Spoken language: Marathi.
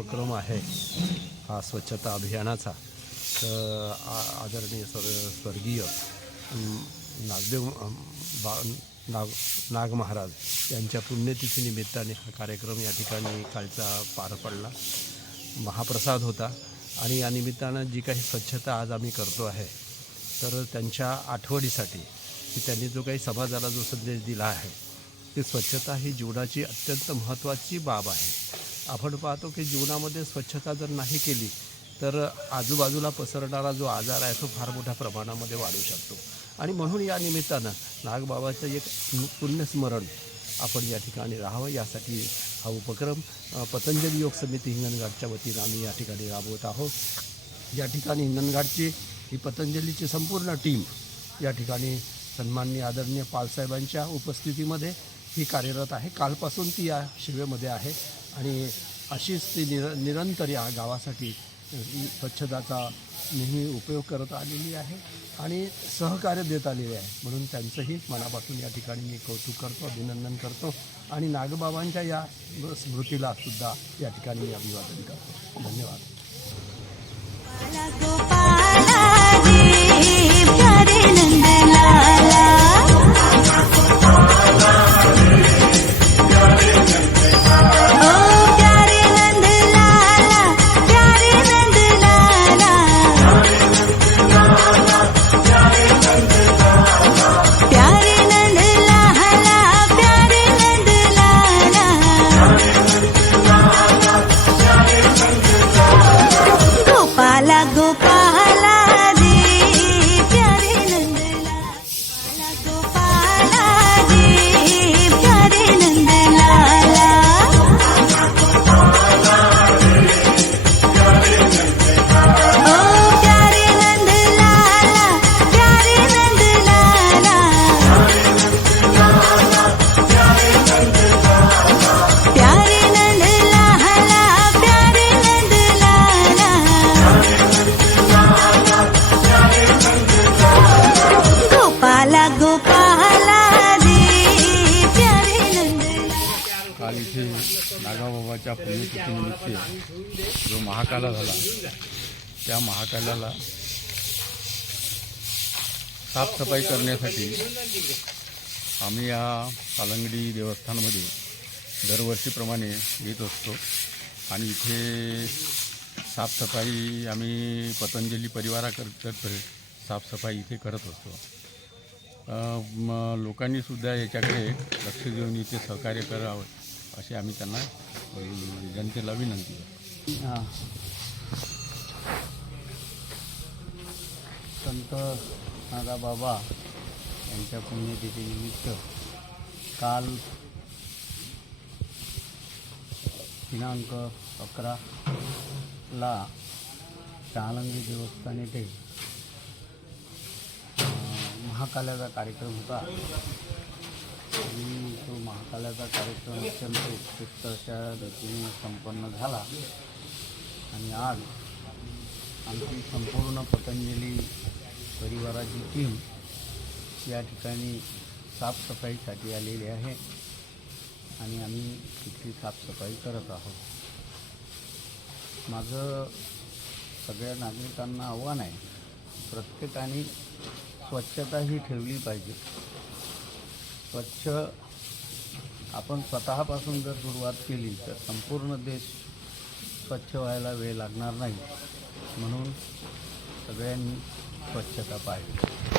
उपक्रम आहे हा स्वच्छता अभियानाचा, तर आदरणीय स्वर्गीय नागदेव नाग महाराज यांच्या पुण्यतिथी निमित्ताने हा कार्यक्रम या ठिकाणी कालचा पार पडला. महाप्रसाद होता आणि या निमित्तानं जी काही स्वच्छता आज आम्ही करतो आहे, तर त्यांच्या आठवणीसाठी की त्यांनी जो काही समाजाला जो संदेश दिला आहे की स्वच्छता ही जीवनाची अत्यंत महत्त्वाची बाब आहे. आपण पाहतो की जीवनामध्ये स्वच्छता जर नाही केली तर आजूबाजूला पसरणारा जो आजार आहे तो फार मोठ्या प्रमाणामध्ये वाढू शकतो. आणि म्हणून या निमित्तानं नागबाबाचं एक पुण्यस्मरण आपण या ठिकाणी राहावं, यासाठी हा उपक्रम पतंजली योग समिती हिंगणघाटच्या वतीनं आम्ही या ठिकाणी राबवत आहोत. या ठिकाणी हिंगणघाटची ही पतंजलीची संपूर्ण टीम या ठिकाणी सन्माननीय आदरणीय पालसाहेबांच्या उपस्थितीमध्ये ही कार्यरत आहे. कालपासून ती या सेवेमध्ये आहे आणि अशीच ती निरंतर या गावासाठी स्वच्छताचा नेहमी उपयोग करत आलेली आहे आणि सहकार्य देत आलेले आहे. म्हणून त्यांचंही मनापासून या ठिकाणी मी कौतुक करतो, अभिनंदन करतो आणि नागबाबांच्या या स्मृतीला सुद्धा या ठिकाणी मी अभिवादन करतो. धन्यवाद. काल इथे नागाबाबाच्या पुण्यतिथीनिमित्त जो महाकाला झाला, त्या महाकाल्याला साफसफाई करण्यासाठी आम्ही या पालंगडी देवस्थानमध्ये दरवर्षीप्रमाणे येत असतो आणि इथे साफसफाई आम्ही पतंजली परिवारातर्फे साफसफाई इथे करत असतो. लोकांनीसुद्धा याच्याकडे लक्ष देऊन इथे सहकार्य करावं असे आम्ही त्यांना जनतेला विनंती करतो. संत नागाबाबा यांच्या पुण्यतिथीनिमित्त काल दिनांक 11ला शहालंगी देवस्थान येथे महाकाल्याचा कार्यक्रम होता आणि तो महाकाल्याचा कार्यक्रम अत्यंत उत्कृष्ट अशा रीतीने संपन्न झाला. आणि आज आमची संपूर्ण पतंजली परिवाराची टीम या ठिकाणी साफसफाईसाठी आलेली आहे आणि आम्ही तिथली साफसफाई करत आहोत. माझं सगळ्या नागरिकांना आव्हान आहे, प्रत्येकाने स्वच्छता ही ठेवली पाहिजे. स्वच्छ आपण स्वतःपासून जर सुरुवात केली तर संपूर्ण देश स्वच्छ व्हायला वेळ लागणार नाही. म्हणून सगळ्यांनी स्वच्छता पाहिजे.